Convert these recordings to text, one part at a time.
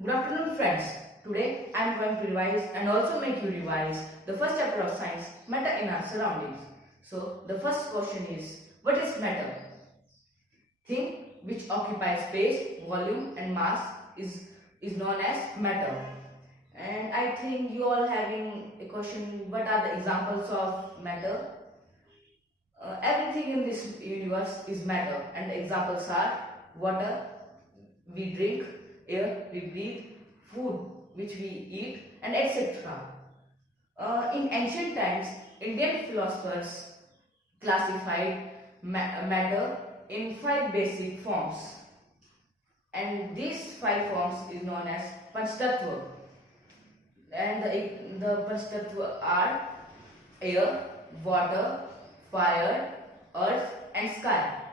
Good afternoon friends. Today I am going to revise and also make you revise the first chapter of science, matter in our surroundings. So the first question is, what is matter? Thing which occupies space, volume and mass is known as matter. And I think you all having a question, what are the examples of matter? Everything in this universe is matter, and the examples are water, we drink, air we breathe, food which we eat, and etc. In ancient times, Indian philosophers classified matter in 5 basic forms, and these 5 forms is known as Panchtattva. And the Panchtattva are air, water, fire, earth and sky.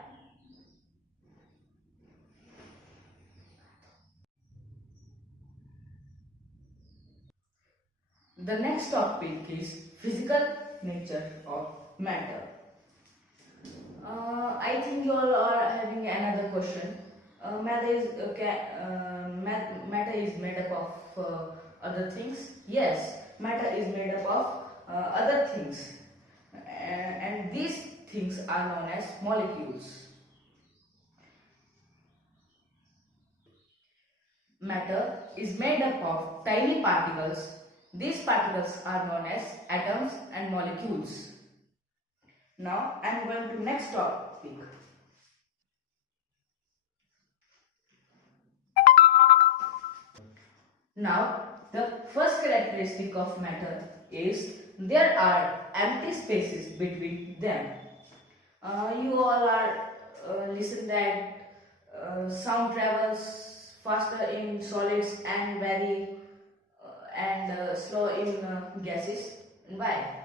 The next topic is physical nature of matter. I think you all are having another question. Matter is made up of other things. Yes, matter is made up of other things, and these things are known as molecules. Matter is made up of tiny particles. These particles are known as atoms and molecules. Now I am going to next topic. Now the first characteristic of matter is there are empty spaces between them. You all are listen that sound travels faster in solids and very slow in gases. Why?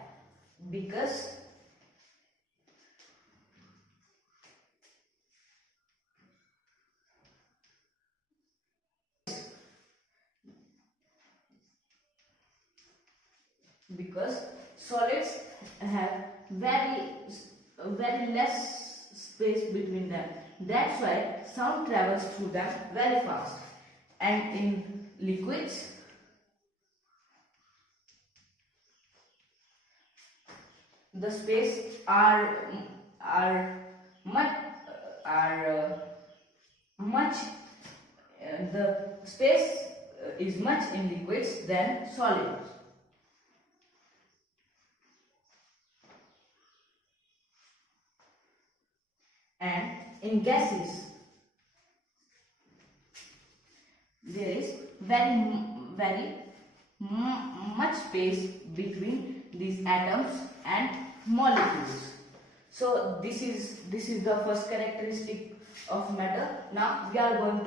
Because solids have very less space between them. That's why sound travels through them very fast. And in liquids, the space are much the space is much in liquids than solids. And in gases, there is very much space between these atoms and molecules. So this is the first characteristic of matter. Now we are going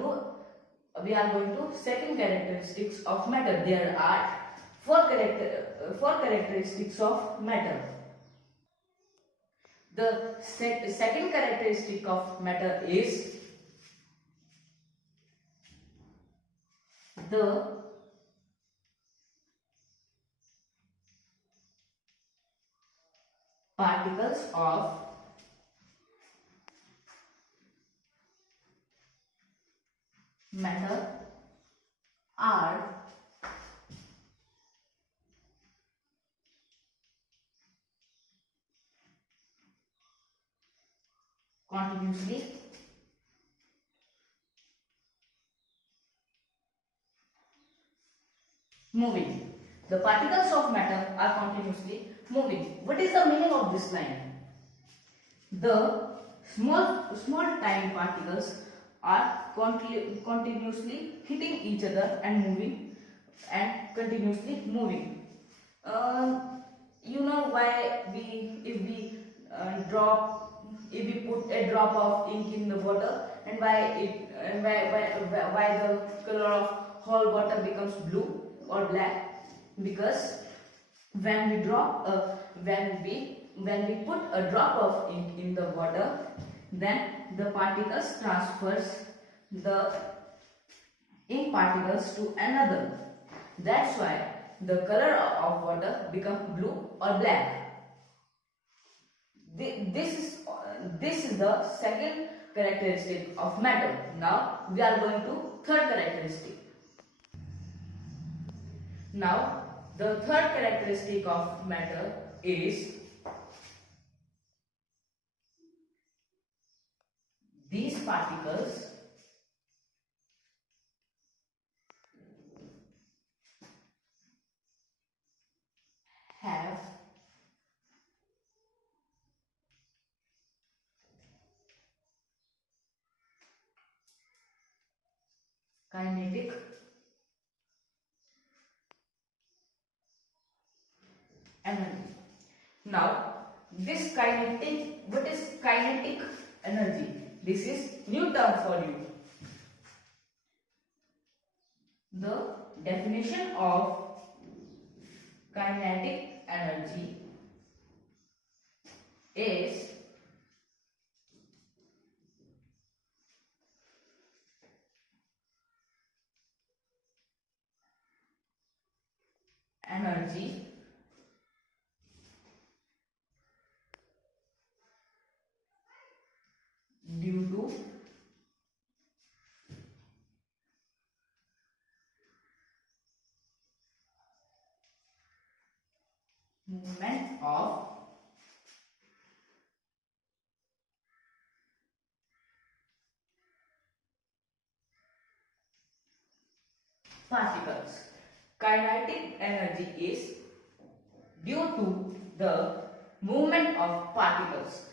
to second characteristics of matter. There are four characteristics of matter. The second characteristic of matter is the particles of matter are continuously moving. The particles of matter are continuously moving. What is the meaning of this line? The small tiny particles are continuously hitting each other and moving and continuously moving. You know why if we put a drop of ink in the water, and why the color of whole water becomes blue or black? Because when we put a drop of ink in the water, then the particles transfers the ink particles to another. That's why the color of water becomes blue or black. This is the second characteristic of matter. Now we are going to third characteristic. Now, the third characteristic of matter is these particles have kinetic energy. Now, what is kinetic energy? This is new term for you. The definition of kinetic energy is energy due to movement of particles. Kinetic energy is due to the movement of particles.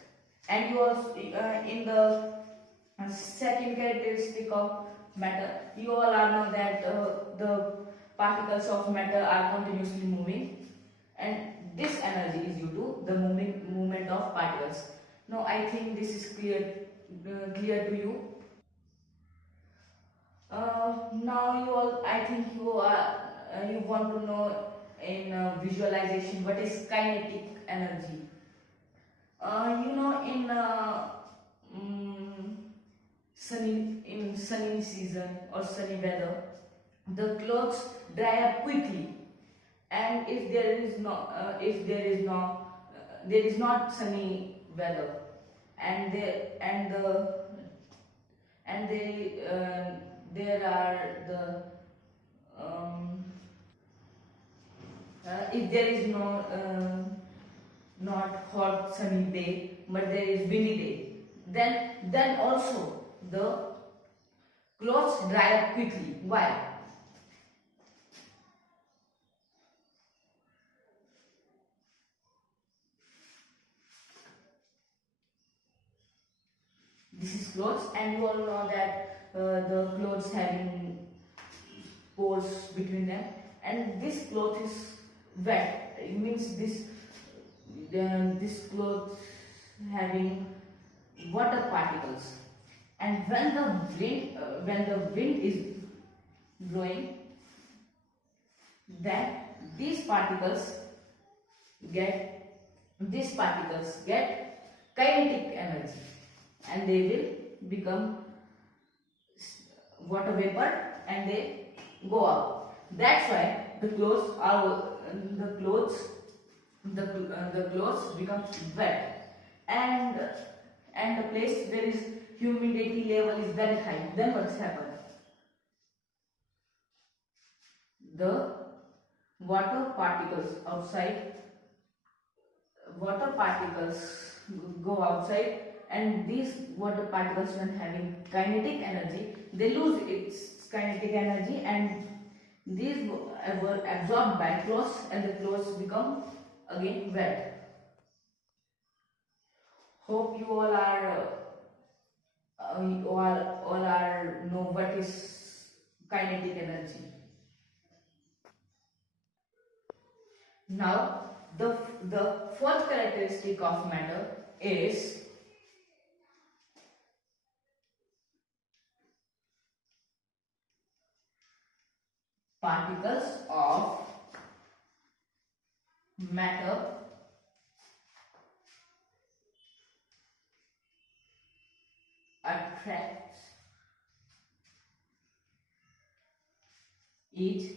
And you also in the second characteristic of matter, you all are know that the particles of matter are continuously moving, and this energy is due to the movement of particles. Now I think this is clear to you. Now you all, I think you want to know in visualization what is kinetic energy. You know, mm, in sunny season or sunny weather, the clothes dry up quickly, and if there is not sunny weather, and there are if there is not hot sunny day but there is windy day, then also the clothes dry up quickly. Why? This is clothes, and you all know that the clothes having pores between them, and this cloth is wet. It means this cloth having water particles, and when the wind is blowing, then these particles get kinetic energy, and they will become water vapor and they go out. That's why the clothes become wet, and the place where is humidity level is very high. Then what's happened? The water particles outside water particles go outside, and these water particles, when having kinetic energy, they lose its kinetic energy, and these were absorbed by clothes, and the clothes become again wet. Hope you all are know what is kinetic energy. Now, the fourth characteristic of matter is particles of matter attract each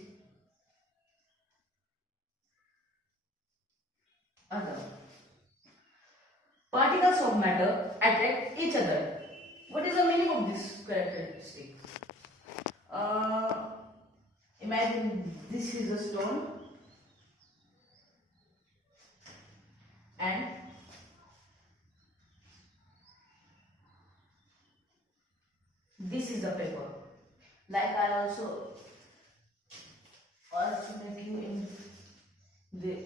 other. Particles of matter attract each other. What is the meaning of this characteristic? Imagine this is a stone and this is the paper. Like I also make you in the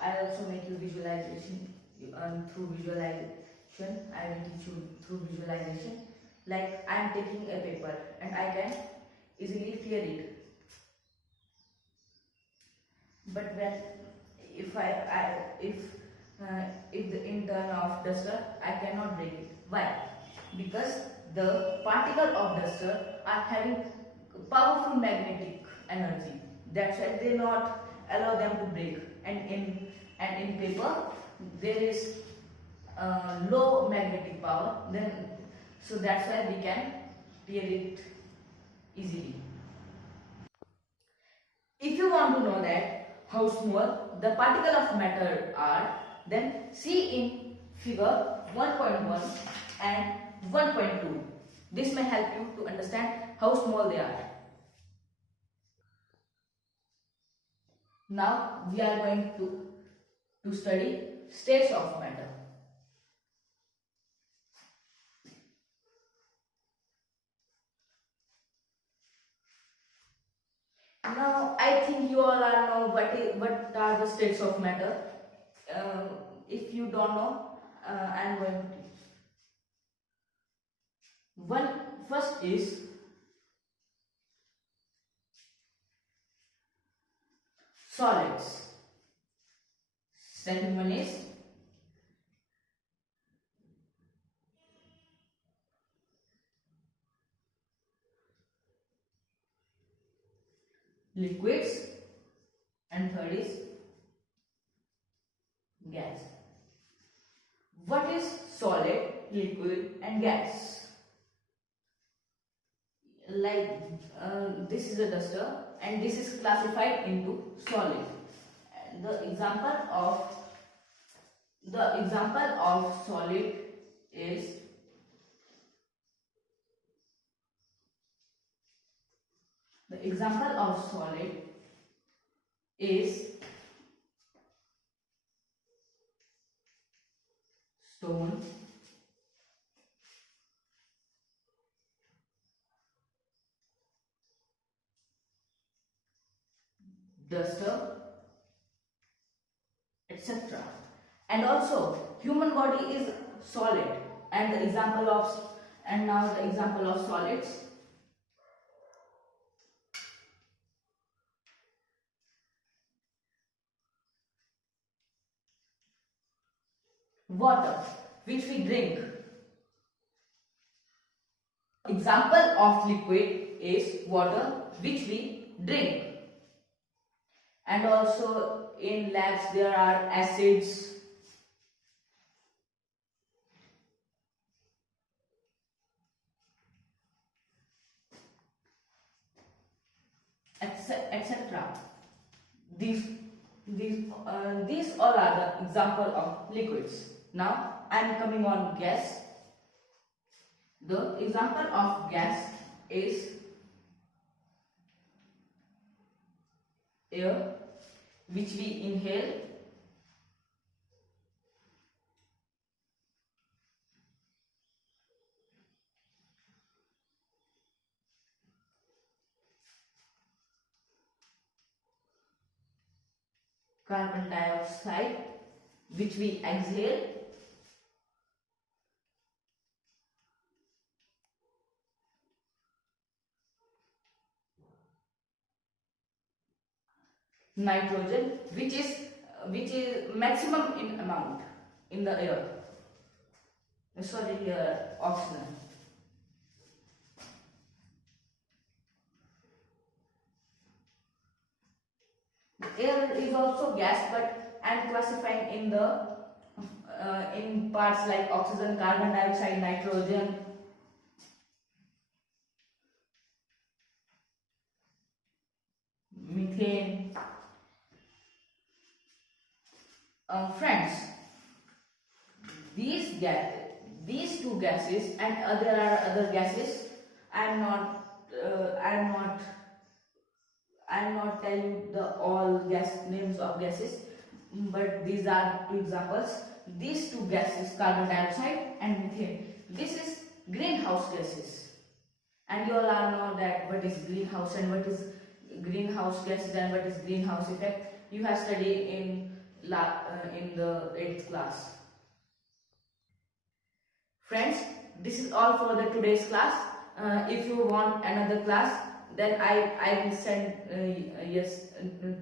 I also make you visualization through visualization. I will teach you through visualization. Like I am taking a paper and I can easily clear it. But when if the intern of duster, I cannot break it. Why? Because the particle of duster are having powerful magnetic energy. That's why they not allow them to break. And in paper there is low magnetic power. So that's why we can clear it easily. If you want to know that how small the particle of matter are, then see in figure 1.1 and 1.2. This may help you to understand how small they are. Now we are going to study states of matter. Now I think you all are know what are the states of matter. If you don't know, I am going to teach. First is solids. Second one is liquids, and third is gas. What is solid, liquid and gas? Like this is a duster and this is classified into solid. And the example of solid is stone, duster, etc. And also human body is solid, and now the example of solids: water, which we drink. Example of liquid is water, which we drink. And also in labs there are acids, etc. These all are the example of liquids. Now I am coming on gas. The example of gas is air, which we inhale, carbon dioxide, which we exhale, nitrogen, which is maximum in amount in the air. Sorry, oxygen. Air is also gas, but I am classifying in the in parts like oxygen, carbon dioxide, nitrogen. Methane. Friends, these two gases, and there are other gases. I I am not tell you the all names of gases, but these are two examples. These two gases, carbon dioxide and methane, this is greenhouse gases. And you all are know that what is greenhouse and what is greenhouse gases and what is greenhouse effect. You have studied in the 8th class. Friends, this is all for the today's class. If you want another class, then I will send yes tomorrow.